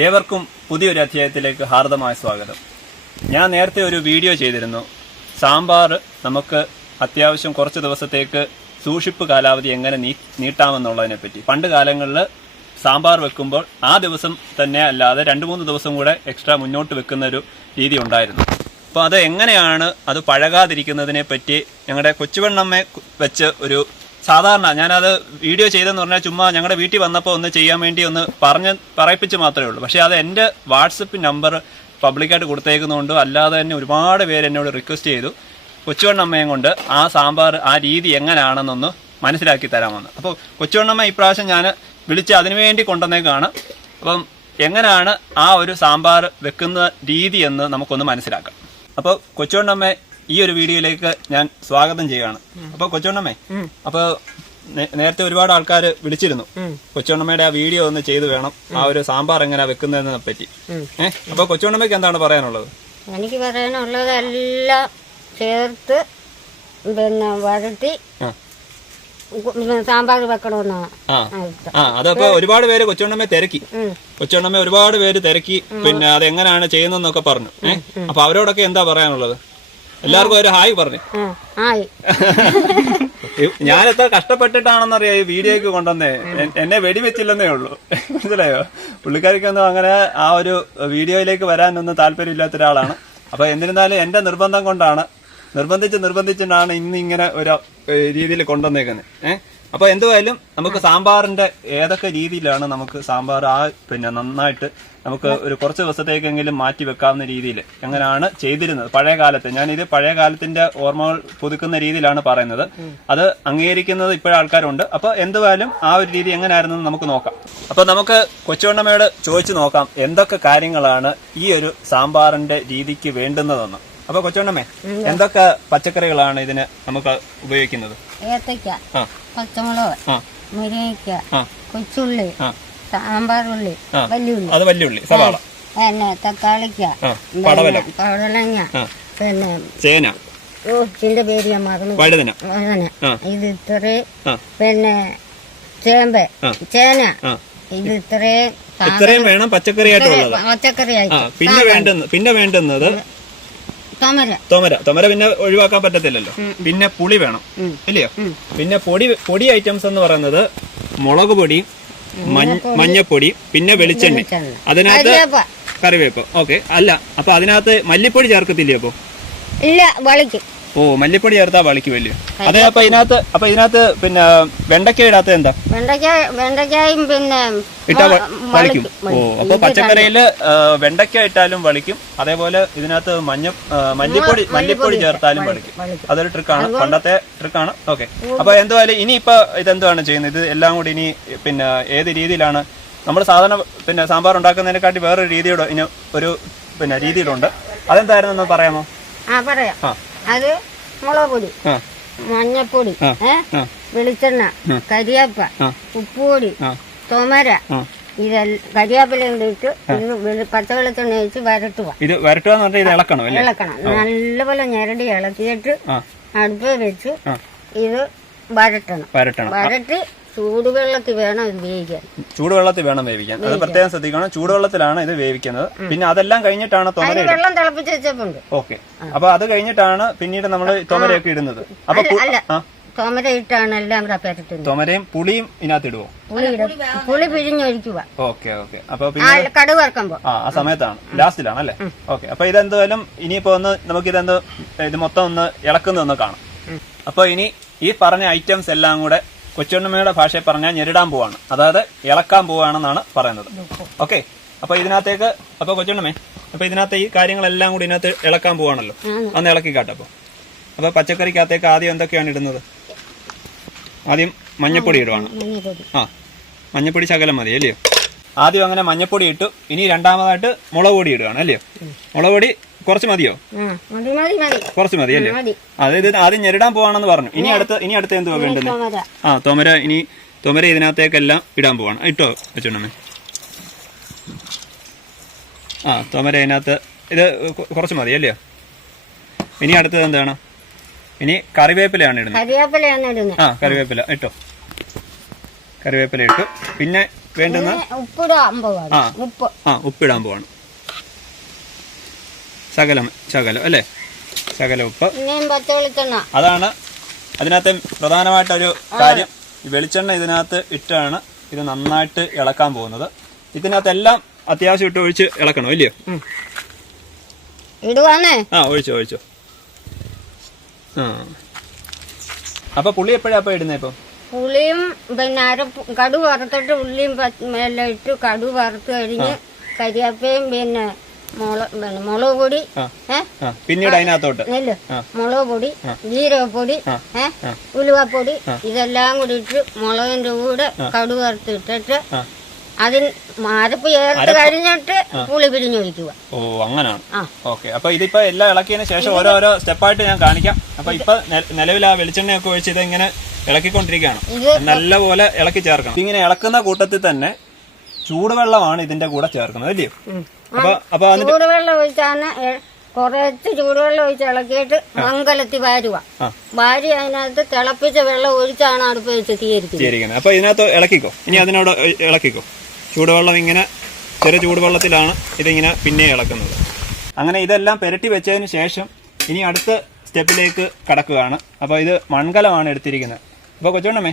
ഏവർക്കും പുതിയൊരു അധ്യായത്തിലേക്ക് ഹാർദമായ സ്വാഗതം. ഞാൻ നേരത്തെ ഒരു വീഡിയോ ചെയ്തിരുന്നു. സാമ്പാർ നമുക്ക് അത്യാവശ്യം കുറച്ച് ദിവസത്തേക്ക് സൂക്ഷിപ്പ് കാലാവധി എങ്ങനെ നീട്ടാമെന്നുള്ളതിനെ പറ്റി. പണ്ട് കാലങ്ങളിൽ സാമ്പാർ വെക്കുമ്പോൾ ആ ദിവസം തന്നെ അല്ലാതെ 2-3 ദിവസം കൂടെ എക്സ്ട്രാ മുന്നോട്ട് വെക്കുന്ന ഒരു രീതി ഉണ്ടായിരുന്നു. അപ്പോൾ അത് എങ്ങനെയാണ് അത് പഴകാതിരിക്കുന്നതിനെ പറ്റി ഞങ്ങളുടെ കൊച്ചുവെണ്ണമ്മയെ വെച്ച് ഒരു സാധാരണ ഞാനത് വീഡിയോ ചെയ്തെന്ന് പറഞ്ഞാൽ ചുമ്മാ ഞങ്ങളുടെ വീട്ടിൽ വന്നപ്പോൾ ഒന്ന് ചെയ്യാൻ വേണ്ടി ഒന്ന് പറയിപ്പിച്ച് മാത്രമേ ഉള്ളൂ. പക്ഷേ അത് എൻ്റെ വാട്സപ്പ് നമ്പർ പബ്ലിക്കായിട്ട് കൊടുത്തേക്കുന്നതുകൊണ്ട് അല്ലാതെ തന്നെ ഒരുപാട് പേര് എന്നോട് റിക്വസ്റ്റ് ചെയ്തു കൊച്ചുവെണ്ണമ്മയും കൊണ്ട് ആ സാമ്പാർ ആ രീതി എങ്ങനെയാണെന്നൊന്ന് മനസ്സിലാക്കി തരാമെന്ന്. അപ്പോൾ കൊച്ചുവെണ്ണമ്മ ഇപ്രാവശ്യം ഞാൻ വിളിച്ച് അതിനുവേണ്ടി കൊണ്ടുവന്നേക്കാണ്. അപ്പം എങ്ങനെയാണ് ആ ഒരു സാമ്പാർ വെക്കുന്ന രീതി എന്ന് നമുക്കൊന്ന് മനസ്സിലാക്കാം. അപ്പോൾ കൊച്ചുവെണ്ണമ്മ ഈ ഒരു വീഡിയോയിലേക്ക് ഞാൻ സ്വാഗതം ചെയ്യുകയാണ്. അപ്പൊ കൊച്ചുവെണ്ണമ്മേ, അപ്പൊ നേരത്തെ ഒരുപാട് ആൾക്കാർ വിളിച്ചിരുന്നു കൊച്ചുവെണ്ണമ്മയുടെ ആ വീഡിയോ ഒന്ന് ചെയ്തു വേണം ആ ഒരു സാമ്പാർ എങ്ങനെയാ വെക്കുന്നതിനെ പറ്റി. അപ്പൊ കൊച്ചുവെണ്ണമ്മയ്ക്ക് എന്താണ് പറയാനുള്ളത്? എനിക്ക് പറയാനുള്ളത് എല്ലാം ചേർത്ത് പിന്നെ വഴറ്റി സാമ്പാർ വെക്കണമെന്നാണ്. അതപ്പോ ഒരുപാട് പേര് കൊച്ചുവെണ്ണമ്മ ഒരുപാട് പേര് തിരക്കി പിന്നെ അതെങ്ങനെയാണ് ചെയ്യുന്നതെന്നൊക്കെ പറഞ്ഞു. അപ്പൊ അവരോടൊക്കെ എന്താ പറയാനുള്ളത്? എല്ലാവർക്കും ഒരു ഹായ് പറഞ്ഞു. ഞാൻ എത്ര കഷ്ടപ്പെട്ടിട്ടാണെന്നറിയാം ഈ വീഡിയോക്ക് കൊണ്ടുവന്നേ. എന്നെ വെടിവെച്ചില്ലെന്നേ ഉള്ളൂ, മനസ്സിലായോ? പുള്ളിക്കാരിക്കൊന്നും അങ്ങനെ ആ ഒരു വീഡിയോയിലേക്ക് വരാനൊന്നും താല്പര്യമില്ലാത്ത ഒരാളാണ്. അപ്പൊ എന്നിരുന്നാലും എന്റെ നിർബന്ധം കൊണ്ടാണ് നിർബന്ധിച്ചിട്ടാണ് ഇന്നിങ്ങനെ ഒരു രീതിയിൽ കൊണ്ടുവന്നേക്കുന്നത്. അപ്പൊ എന്തുവായാലും നമുക്ക് സാമ്പാറിന്റെ ഏതൊക്കെ രീതിയിലാണ് നമുക്ക് സാമ്പാർ പിന്നെ നന്നായിട്ട് നമുക്ക് ഒരു കുറച്ച് ദിവസത്തേക്കെങ്കിലും മാറ്റി വെക്കാവുന്ന രീതിയിൽ എങ്ങനെയാണ് ചെയ്തിരുന്നത് പഴയ കാലത്ത്. ഞാനിത് പഴയ കാലത്തിന്റെ ഓർമ്മകൾ പുതുക്കുന്ന രീതിയിലാണ് പറയുന്നത്. അത് അംഗീകരിക്കുന്നത് ഇപ്പോഴും ആൾക്കാരുണ്ട്. അപ്പൊ എന്തുവായാലും ആ ഒരു രീതി എങ്ങനെയായിരുന്നു നമുക്ക് നോക്കാം. അപ്പൊ നമുക്ക് കൊച്ചുവെണ്ണമ്മയോട് ചോദിച്ചു നോക്കാം എന്തൊക്കെ കാര്യങ്ങളാണ് ഈ ഒരു സാമ്പാറിന്റെ രീതിക്ക് വേണ്ടുന്നതെന്ന്. അപ്പൊ കൊച്ചുവെണ്ണമ്മേ, എന്തൊക്കെ പച്ചക്കറികളാണ് ഇതിന് നമുക്ക് ഉപയോഗിക്കുന്നത്? ഏത്തയ്ക്ക, പച്ചമുളക്, മുരിങ്ങയ്ക്ക, കൊച്ചുള്ളി, സാമ്പാറുള്ളി, വലിയുള്ളി, അത് വലിയുള്ളി, സവാള, പിന്നെ തക്കാളിക്ക, പടവലങ്ങ, പിന്നെ ചേന, ഇതിന്റെ പേര് ഞാൻ മറന്നു, വഴുതന, ഇത് ഇത്രയും, പിന്നെ ചേമ്പ്, ചേന, ഇത് ഇത്രയും വേണം പച്ചക്കറിയായിട്ട്. പിന്നെ വേണ്ടുന്നത് തൊമര പിന്നെ ഒഴിവാക്കാൻ പറ്റത്തില്ലല്ലോ. പിന്നെ പുളി വേണം, ഇല്ലയോ? പിന്നെ പൊടി ഐറ്റംസ് എന്ന് പറയുന്നത് മുളക് പൊടി, മഞ്ഞപ്പൊടി, പിന്നെ വെളിച്ചെണ്ണ, അതിനകത്ത് കറിവേപ്പ്. ഓക്കെ, അല്ല അപ്പൊ അതിനകത്ത് മല്ലിപ്പൊടി ചേർക്കത്തില്ലേ? അപ്പൊ ഇല്ല, വളിക്കും. ഓ, മല്ലിപ്പൊടി ചേർത്താ വളിക്കുമല്ലോ. അതെ. അപ്പൊ ഇതിനകത്ത് പിന്നെ വെണ്ടയ്ക്ക ഇടാത്ത എന്താ? വെണ്ടയ്ക്കായും പിന്നെ ഇട്ടാ വളിക്കും. ഓ, അപ്പൊ പച്ചക്കറിയില് വെണ്ടയ്ക്ക ഇട്ടാലും വളിക്കും. അതേപോലെ ഇതിനകത്ത് മല്ലിപ്പൊടി ചേർത്താലും വളിക്കും. അതൊരു ട്രിക്കാണ്, പണ്ടത്തെ ട്രിക്കാണ്. ഓക്കെ, അപ്പൊ എന്തുവായാലും ഇനിയിപ്പോ ഇതെന്തുവാണ് ചെയ്യുന്നത്? ഇത് എല്ലാം കൂടി ഇനി പിന്നെ ഏത് രീതിയിലാണ് നമ്മൾ സാധാരണ പിന്നെ സാമ്പാർ ഉണ്ടാക്കുന്നതിനെക്കാട്ടി വേറൊരു രീതിയോട് ഇനി ഒരു പിന്നെ രീതിയിലുണ്ട്. അതെന്തായിരുന്നു പറയാമോ? പറയാം. അത് മുളക് പൊടി, മഞ്ഞപ്പൊടി, വെളിച്ചെണ്ണ, കരിയാപ്പ, ഉപ്പുപൊടി, തൊമര, ഇതെല്ലാം കരിയാപ്പില ഇട്ട് പച്ചവെളിച്ചെണ്ണ ഒഴിച്ച് വരട്ടുക. ഇത് ഇളക്കണം. നല്ലപോലെ ഞെരടി ഇളക്കിയിട്ട് അടുപ്പ് വെച്ച് ഇത് വരട്ടണം. വരട്ടി ചൂടുവെള്ളത്തിൽ വേണം ഇത് വേവിക്കാൻ. അത് പ്രത്യേകം ശ്രദ്ധിക്കണം. ചൂടുവെള്ളത്തിലാണ് ഇത് വേവിക്കുന്നത്. പിന്നെ അതെല്ലാം കഴിഞ്ഞിട്ടാണ് വെള്ളം തിളപ്പിച്ച് വെച്ചിട്ടുണ്ട്. ഓക്കെ, അപ്പൊ അത് കഴിഞ്ഞിട്ടാണ് പിന്നീട് നമ്മൾ തൊമരയൊക്കെ ഇടുന്നത്. അപ്പൊ തൊമര ഇട്ടാണ് എല്ലാം തൊമരയും പുളിയും ഇതിനകത്ത് ഇടുവോ? പുളി പിഴിഞ്ഞൊഴിക്കുക. ഓക്കെ. അപ്പൊ കടുക് വറക്കുമ്പോ ആ സമയത്താണ്, ലാസ്റ്റിലാണ് അല്ലേ? ഓക്കെ, അപ്പൊ ഇതെന്തായാലും ഇനിയിപ്പോ ഇത് മൊത്തം ഒന്ന് ഇളക്കുന്നൊന്ന് കാണാം. അപ്പൊ ഇനി ഈ പറഞ്ഞ ഐറ്റംസ് എല്ലാം കൂടെ കൊച്ചുവെണ്ണമ്മയുടെ ഭാഷയിൽ പറഞ്ഞാൽ ഞെരിടാൻ പോവാണ്, അതായത് ഇളക്കാൻ പോവാണെന്നാണ് പറയുന്നത്. ഓക്കെ, അപ്പൊ ഇതിനകത്തേക്ക് അപ്പൊ കൊച്ചുവെണ്ണമ്മേ, അപ്പൊ ഇതിനകത്ത് ഈ കാര്യങ്ങളെല്ലാം കൂടി ഇതിനകത്ത് ഇളക്കാൻ പോവാണല്ലോ, അന്ന് ഇളക്കി കാട്ടപ്പോ. അപ്പൊ പച്ചക്കറിക്കകത്തേക്ക് ആദ്യം എന്തൊക്കെയാണ് ഇടുന്നത്? ആദ്യം മഞ്ഞപ്പൊടി ഇടുവാണ്. മഞ്ഞപ്പൊടി ശകലം മതി അല്ലയോ? ആദ്യം അങ്ങനെ മഞ്ഞപ്പൊടി ഇട്ടു. ഇനി രണ്ടാമതായിട്ട് മുളക് പൊടി ഇടുകയാണ് അല്ലയോ? മുളക് പൊടി കുറച്ച് മതിയോ? കുറച്ച് മതി അല്ലേ? അതായത് ആദ്യം ഞെരിടാൻ പോവാണെന്ന് പറഞ്ഞു. ഇനി അടുത്ത് എന്തുവാ വേണ്ടുന്നത്? തൊമര ഇതിനകത്തേക്കെല്ലാം ഇടാൻ പോവാണ്. ഇട്ടോ വെച്ചോണ്ണേ. തൊമര ഇതിനകത്ത് ഇത് കുറച്ച് മതി അല്ലയോ? ഇനി അടുത്തത് എന്താണ്? ഇനി കറിവേപ്പിലയാണ് ഇടുന്നത്. കറിവേപ്പില ഇട്ടോ. കറിവേപ്പില ഇട്ടു. പിന്നെ വേണ്ടുന്ന ഉപ്പിടാൻ പോവാണ്. ഉപ്പ് ഉപ്പിടാൻ പോവാണ്. ശകലം അല്ലേ, ശകലം ഉപ്പ്. പച്ച വെളിച്ചെണ്ണ. അതാണ് അതിനകത്ത് പ്രധാനമായിട്ടൊരു കാര്യം. ഈ വെളിച്ചെണ്ണ ഇതിനകത്ത് ഇട്ടാണ് ഇത് നന്നായിട്ട് ഇളക്കാൻ പോകുന്നത്. ഇതിനകത്തെല്ലാം അത്യാവശ്യം ഇട്ട് ഒഴിച്ച് ഇളക്കണം, ഇല്ലയോ? ഇടുവാണേ. ഒഴിച്ചോ. അപ്പൊ പുളി എപ്പോഴാ ഇടുന്നേ? ഇപ്പൊ പുളിയും പിന്നെ കടു വറുത്തിട്ട് ഉള്ളിയും എല്ലാം ഇട്ട് കടു വറുത്ത് കഴിഞ്ഞ് കരിയാപ്പയും പിന്നെ മുളക് പൊടി, പിന്നീട് അതിനകത്തോട്ട് മുളക് പൊടി, ജീരകപ്പൊടി, ഉലുവപ്പൊടി ഇതെല്ലാം കൂടി ഇട്ട് മുളകിന്റെ കൂടെ കടു വറുത്ത് ഇട്ടിട്ട് അതിന് അരപ്പ് ചേർത്ത് കഴിഞ്ഞിട്ട് പുളി പിരിഞ്ഞൊഴിക്കുക. ഓ, അങ്ങനെയാണ്. ഓക്കെ. അപ്പൊ ഇതിപ്പോ എല്ലാം ഇളക്കിയതിന് ശേഷം ഓരോരോ സ്റ്റെപ്പായിട്ട് ഞാൻ കാണിക്കാം. അപ്പൊ ഇപ്പൊ നിലവിൽ ആ വെളിച്ചെണ്ണയൊക്കെ ഒഴിച്ച് ഇതെങ്ങനെ ഇളക്കിക്കൊണ്ടിരിക്കുകയാണ്. നല്ലപോലെ ഇളക്കി ചേർക്കണം. ഇങ്ങനെ ഇളക്കുന്ന കൂട്ടത്തിൽ തന്നെ ചൂടുവെള്ളമാണ് ഇതിന്റെ കൂടെ ചേർക്കുന്നത്, അല്ലയോ? അപ്പൊ ചൂടുവെള്ളം ഒഴിച്ചാണ് കുറച്ച് ചൂടുവെള്ളം ഒഴിച്ച് ഇളക്കിയിട്ട് മംഗലത്തി വാരുക. വാരി അതിനകത്ത് തിളപ്പിച്ച വെള്ളം ഒഴിച്ചാണ് അടുപ്പ് വെച്ച് തീയിരിക്കുന്നത്. അപ്പൊ ഇതിനകത്ത് ഇളക്കിക്കോ. ഇനി അതിനോട് ഇളക്കിക്കോ. ചൂടുവെള്ളം ഇങ്ങനെ ചെറിയ ചൂടുവെള്ളത്തിലാണ് ഇതിങ്ങനെ പിന്നെ ഇളക്കുന്നത്. അങ്ങനെ ഇതെല്ലാം പെരട്ടി വെച്ചതിന് ശേഷം ഇനി അടുത്ത സ്റ്റെപ്പിലേക്ക് കടക്കുകയാണ്. അപ്പൊ ഇത് മൺകലമാണ് എടുത്തിരിക്കുന്നത്. അപ്പൊ കൊച്ചുണ്ണമ്മേ,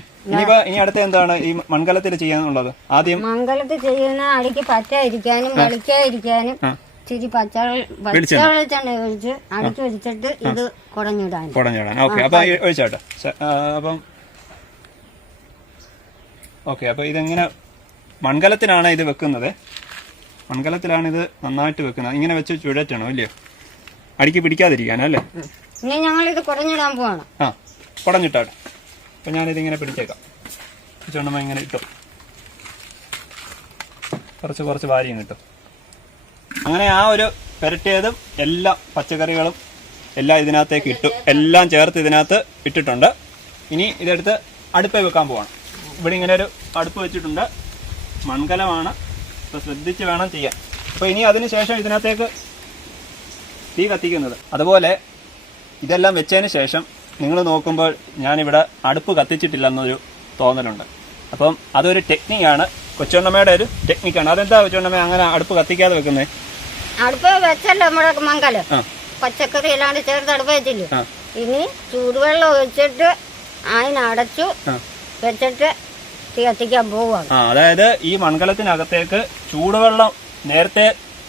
ഇനി അടുത്ത എന്താണ് ഈ മൺകലത്തിൽ ചെയ്യാനുള്ളത്? ആദ്യം മൺകലത്തിൽ ചെയ്യുന്ന അടിക്ക് പറ്റാതിരിക്കാനും കളിക്കാതിരിക്കാനും ഇച്ചിരി വെളിച്ചെണ്ണ ഒഴിച്ച് അടിക്ക് വെച്ചിട്ട് ഇത് കുടഞ്ഞിടാൻ. ഓക്കെ. അപ്പൊ ഒഴിച്ചാട്ടെ. അപ്പം ഓക്കെ. അപ്പൊ ഇതെങ്ങനെ മൺകലത്തിലാണ് ഇത് വെക്കുന്നത്. മൺകലത്തിലാണ് ഇത് നന്നായിട്ട് വെക്കുന്നത്. ഇങ്ങനെ വെച്ച് ചുഴറ്റണം, ഇല്ലയോ? അടിക്ക് പിടിക്കാതിരിക്കാനല്ലേ. ഇനി ഞങ്ങളിത് കുടഞ്ഞിടാൻ പോവാണ്. കുടഞ്ഞിട്ടാട്ടെ. അപ്പൊ ഞാനിതിങ്ങനെ പിടിച്ചേക്കാം. ചുണ്ണമ്മ ഇങ്ങനെ ഇട്ടു. കുറച്ച് വാരിയും കിട്ടും. അങ്ങനെ ആ ഒരു പെരട്ടിയതും എല്ലാ പച്ചക്കറികളും എല്ലാം ഇതിനകത്തേക്ക് ഇട്ടു. എല്ലാം ചേർത്ത് ഇതിനകത്ത് ഇട്ടിട്ടുണ്ട്. ഇനി ഇതെടുത്ത് അടുപ്പേ വെക്കാൻ പോവാണ്. ഇവിടെ ഇങ്ങനെ ഒരു അടുപ്പ് വെച്ചിട്ടുണ്ട്. മൺകലമാണ്. അപ്പോൾ ശ്രദ്ധിച്ച് വേണം ചെയ്യാൻ. അപ്പോൾ ഇനി അതിന് ശേഷം ഇതിനകത്തേക്ക് തീ കത്തിക്കുന്നത്. അതുപോലെ ഇതെല്ലാം വെച്ചതിന് ശേഷം നിങ്ങൾ നോക്കുമ്പോൾ ഞാനിവിടെ അടുപ്പ് കത്തിച്ചിട്ടില്ലെന്നൊരു തോന്നലുണ്ട്. അപ്പം അതൊരു ടെക്നിക്കാണ്, കൊച്ചുണ്ണമ്മയുടെ ഒരു ടെക്നിക്കാണ്. അതെന്താ കൊച്ചുണ്ണമ്മ അങ്ങനെ അടുപ്പ് കത്തിക്കാതെ വെക്കുന്നത്? അടുപ്പ് വെച്ചല്ലോ നമ്മുടെ മംഗലം, പച്ചക്കറി എല്ലാം ചേർത്ത് അടുപ്പ് വെച്ചില്ലേ. ഇനി ചൂടുവെള്ളം ഒഴിച്ചിട്ട് അതിനടച്ചു വെച്ചിട്ട് തീ കത്തിക്കാൻ പോവാണ്. അതായത് ഈ മൺകലത്തിനകത്തേക്ക് ചൂടുവെള്ളം നേരത്തെ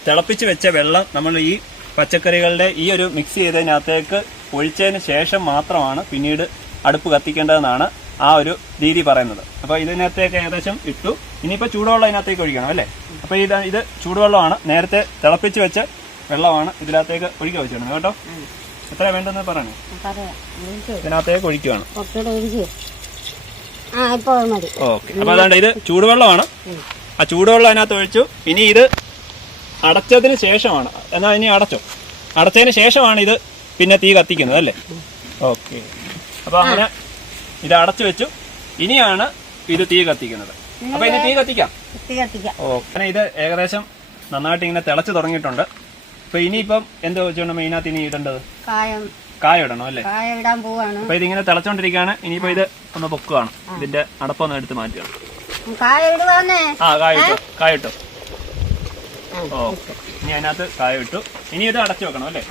തിളപ്പിച്ച് വെച്ച വെള്ളം നമ്മൾ ഈ പച്ചക്കറികളുടെ ഈ ഒരു മിക്സ് ചെയ്തതിനകത്തേക്ക് ഒഴിച്ചതിന് ശേഷം മാത്രമാണ് പിന്നീട് അടുപ്പ് കത്തിക്കേണ്ടതെന്നാണ് ആ ഒരു രീതി പറയുന്നത്. അപ്പോൾ ഇതിനകത്തേക്ക് ഏകദേശം ഇട്ടു. ഇനിയിപ്പോൾ ചൂടുവെള്ളം ഇതിനകത്തേക്ക് ഒഴിക്കണം, അല്ലേ? അപ്പോൾ ഇത് ചൂടുവെള്ളമാണ്, നേരത്തെ തിളപ്പിച്ച് വെച്ച വെള്ളമാണ് ഇതിനകത്തേക്ക് ഒഴിക്കാൻ വെച്ചിരുന്നത് കേട്ടോ. എത്ര വേണ്ടെന്ന് പറയണേ? ഇതിനകത്തേക്ക് ഒഴിക്കുകയാണ്. ഓക്കെ. അപ്പോൾ അതാണ്ട് ഇത് ചൂടുവെള്ളമാണ്. ആ ചൂടുവെള്ളം അതിനകത്ത് ഒഴിച്ചു. ഇനി ഇത് അടച്ചതിന് ശേഷമാണ്, എന്നാൽ ഇനി അടച്ചതിന് ശേഷമാണ് ഇത് പിന്നെ തീ കത്തിക്കുന്നത്, അല്ലേ? ഓക്കെ. അപ്പോൾ അങ്ങനെ ഇത് അടച്ചു വെച്ചു. ഇനിയാണ് ഇത് തീ കത്തിക്കുന്നത്. അപ്പൊ ഇനി തീ കത്തിക്കാം. അങ്ങനെ ഇത് ഏകദേശം നന്നായിട്ട് ഇങ്ങനെ തിളച്ചു തുടങ്ങിയിട്ടുണ്ട്. അപ്പൊ ഇനിയിപ്പം എന്തോ വെച്ചോണ്ട് ഇതിനകത്ത് ഇനി ഇടേണ്ടത് കായ ഇടണം, അല്ലേ? അപ്പൊ ഇതിങ്ങനെ തിളച്ചോണ്ടിരിക്കുകയാണ്. ഇനിയിപ്പോ ഇത് ഒന്ന് പൊക്കുകയാണ്. ഇതിന്റെ അടപ്പൊന്ന് എടുത്ത് മാറ്റുക. കായ ഇട്ടു. ഓക്കെ. ഇനി അതിനകത്ത് കായ ഇട്ടു. ഇനി ഇത് അടച്ചു വെക്കണം, അല്ലേ?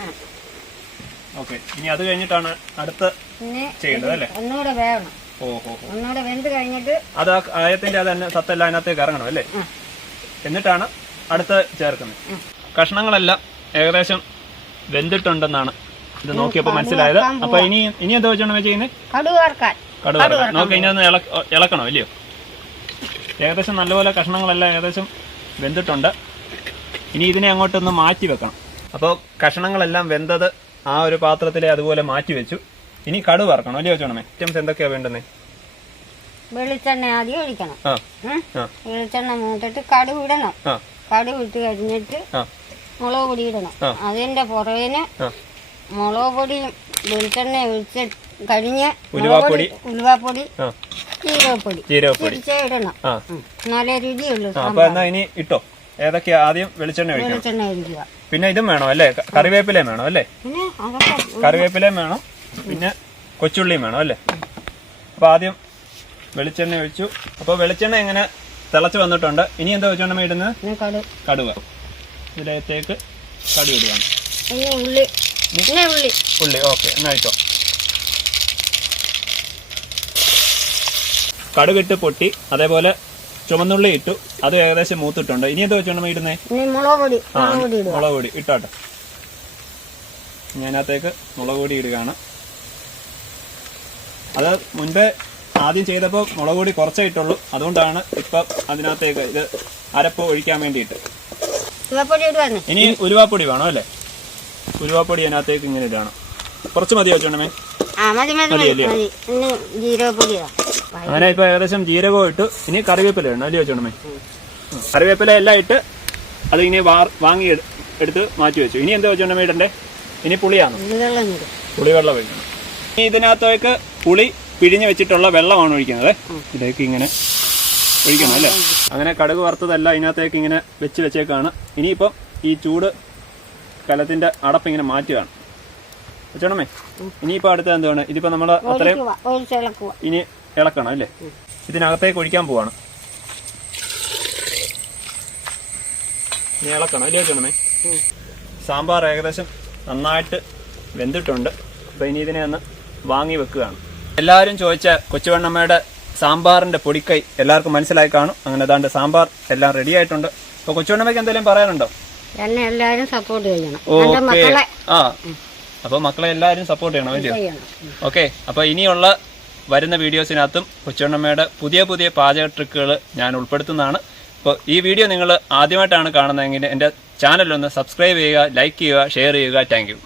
ഓക്കെ. ഇനി അത് കഴിഞ്ഞിട്ടാണ് അടുത്ത് ചെയ്യേണ്ടത്, അല്ലേ? ഒന്നുകൂടെ വെന്ത് കഴിഞ്ഞിട്ട് അത് ആ കായത്തിന്റെ അത് തന്നെ സത്തെല്ലാം അതിനകത്തേക്ക് ഇറങ്ങണം, അല്ലേ? എന്നിട്ടാണ് അടുത്ത് ചേർക്കുന്നത്. കഷ്ണങ്ങളെല്ലാം ഏകദേശം വെന്തിട്ടുണ്ടെന്നാണ് ഇത് നോക്കിയപ്പോ മനസ്സിലായത്. അപ്പൊ ഇനി എന്താ വെച്ചാണ് ചെയ്യുന്നത്? കടുവ നോക്കി ഇനി ഒന്ന് ഇളക്കണോ, ഇല്ലയോ? ഏകദേശം നല്ലപോലെ കഷ്ണങ്ങളെല്ലാം ഏകദേശം വെന്തിട്ടുണ്ട്. ഇനി ഇതിനെ അങ്ങോട്ടൊന്ന് മാറ്റി വെക്കണം. അപ്പോൾ കഷ്ണങ്ങളെല്ലാം വെന്തത് ആ ഒരു പാത്രത്തിലെ അതുപോലെ മാറ്റി വെച്ചു. ഇനി കടുവ വറക്കണം, അല്ലേ വെച്ചോണമേ? ഐറ്റംസ് എന്തൊക്കെയാ വേണ്ടുന്നത്? വെളിച്ചെണ്ണ ആദ്യം ഒഴിക്കണം. വെളിച്ചെണ്ണ മൂത്തിട്ട് കടുവ് ഇടണം. കടുവ് ഇട്ട് കഴിഞ്ഞിട്ട് മുളക് പൊടി ഇടണം. അതിന്റെ പുറകിന് മുളക് പൊടിയും വെളിച്ചെണ്ണ ഒഴിച്ച് കഴിഞ്ഞ് ഉലുവാപ്പൊടി ജീരകപ്പൊടി ഇടണം. നല്ല രുചിയുള്ളൂ. അപ്പൊ എന്നാ ഇനി ഇട്ടോ. ഏതൊക്കെയാ? ആദ്യം വെളിച്ചെണ്ണ ഒഴിക്കുക. പിന്നെ ഇതും വേണം, അല്ലേ? കറിവേപ്പിലയും വേണം, അല്ലേ? കറിവേപ്പിലയും വേണം. പിന്നെ കൊച്ചുള്ളിയും വേണം, അല്ലേ? അപ്പൊ ആദ്യം വെളിച്ചെണ്ണ ഒഴിച്ചു. അപ്പോൾ വെളിച്ചെണ്ണ എങ്ങനെ തിളച്ച് വന്നിട്ടുണ്ട്. ഇനി എന്താ വെച്ചോണ്ടമ്മ ഇടുന്നത്? ഇനി കടുക്. കടുവ. ഇതിലേക്ക് കടുക് ഇടുകയാണ്. ഇനി ഉള്ളി. ഉള്ളി ഓക്കെ, എന്നാ ഇട്ടോ. കടുകിട്ട് പൊട്ടി, അതേപോലെ ചുമന്നുള്ളി ഇട്ടു, അത് ഏകദേശം മൂത്തിട്ടുണ്ട്. ഇനി എന്താ വെച്ചോണ്ടമ്മ ഇടുന്നേ? ഇനി മുളക് പൊടി. മുളക് പൊടി ഇട്ടോട്ടെ. ഞാനകത്തേക്ക് മുളക് പൊടി ഇടുകയാണ്. അത് മുൻപേ ആദ്യം ചെയ്തപ്പോൾ മുളക് പൊടി കുറച്ചേ ഇട്ടുള്ളൂ, അതുകൊണ്ടാണ് ഇപ്പം അതിനകത്തേക്ക് ഇത് അരപ്പ് ഒഴിക്കാൻ വേണ്ടിയിട്ട്. ഇനി ഉലുവാപ്പൊടി വേണം അല്ലേ? ഉലുവാപ്പൊടി അതിനകത്തേക്ക് ഇങ്ങനെ ഇടണം. കുറച്ച് മതി വെച്ചോണ്ടമേ? അങ്ങനെ ഇപ്പൊ ഏകദേശം ജീരകവും ഇട്ടു. ഇനി കറിവേപ്പില ഇടണം അല്ലേ വെച്ചോണ്ടമേ? കറിവേപ്പില എല്ലാം ഇട്ട് അത് ഇനി വാങ്ങി എടുത്ത് മാറ്റി വെച്ചു. ഇനി എന്താ വെച്ചോണ്ടമേ ഇടണ്ടേ? ഇനി പുളിയാണ്. പുളിവെള്ളം ഒഴിക്കണം. ഇനി ഇതിനകത്തേക്ക് പുളി പിഴിഞ്ഞ് വെച്ചിട്ടുള്ള വെള്ളമാണ് ഒഴിക്കുന്നത്. ഇതിലേക്ക് ഇങ്ങനെ ഒഴിക്കണം അല്ലേ? അങ്ങനെ കടുക് വറുത്തതെല്ലാം ഇതിനകത്തേക്ക് ഇങ്ങനെ വെച്ചേക്കാണ്. ഇനിയിപ്പം ഈ ചൂട് കലത്തിന്റെ അടപ്പ് ഇങ്ങനെ മാറ്റുകയാണ് വെച്ചോണമേ. ഇനിയിപ്പോ അടുത്ത എന്താണ്? ഇതിപ്പോ നമ്മൾ അത്രയും ഇനി ഇളക്കണം അല്ലേ? ഇതിനകത്തേക്ക് ഒഴിക്കാൻ പോവാണ്. ഇനി ഇളക്കണം അല്ലേ വെച്ചോണമേ? സാമ്പാർ ഏകദേശം നന്നായിട്ട് വെന്തിട്ടുണ്ട്. അപ്പൊ ഇനി ഇതിനെ ഒന്ന് വാങ്ങി വെക്കുകയാണ്. എല്ലാവരും ചോദിച്ച കൊച്ചുവണ്ണമ്മയുടെ സാമ്പാറിന്റെ പൊടിക്കൈ എല്ലാവർക്കും മനസ്സിലായി കാണും. അങ്ങനെ ഏതാണ്ട് സാമ്പാർ എല്ലാം റെഡി ആയിട്ടുണ്ട്. അപ്പൊ കൊച്ചുവണ്ണമ്മയ്ക്ക് എന്തെങ്കിലും പറയാനുണ്ടോ? എന്നെ എല്ലാവരും സപ്പോർട്ട് ചെയ്യണം. അപ്പൊ മക്കളെ എല്ലാവരും സപ്പോർട്ട് ചെയ്യണം അല്ലയോ? ഓക്കെ. അപ്പൊ ഇനിയുള്ള വരുന്ന വീഡിയോസിനകത്തും കൊച്ചുവണ്ണമ്മയുടെ പുതിയ പുതിയ പാചക ട്രിക്കുകൾ ഞാൻ ഉൾപ്പെടുത്തുന്നതാണ്. അപ്പോൾ ഈ വീഡിയോ നിങ്ങൾ ആദ്യമായിട്ടാണ് കാണുന്നതെങ്കിൽ എൻ്റെ ചാനലൊന്ന് സബ്സ്ക്രൈബ് ചെയ്യുക, ലൈക്ക് ചെയ്യുക, ഷെയർ ചെയ്യുക. Thank you.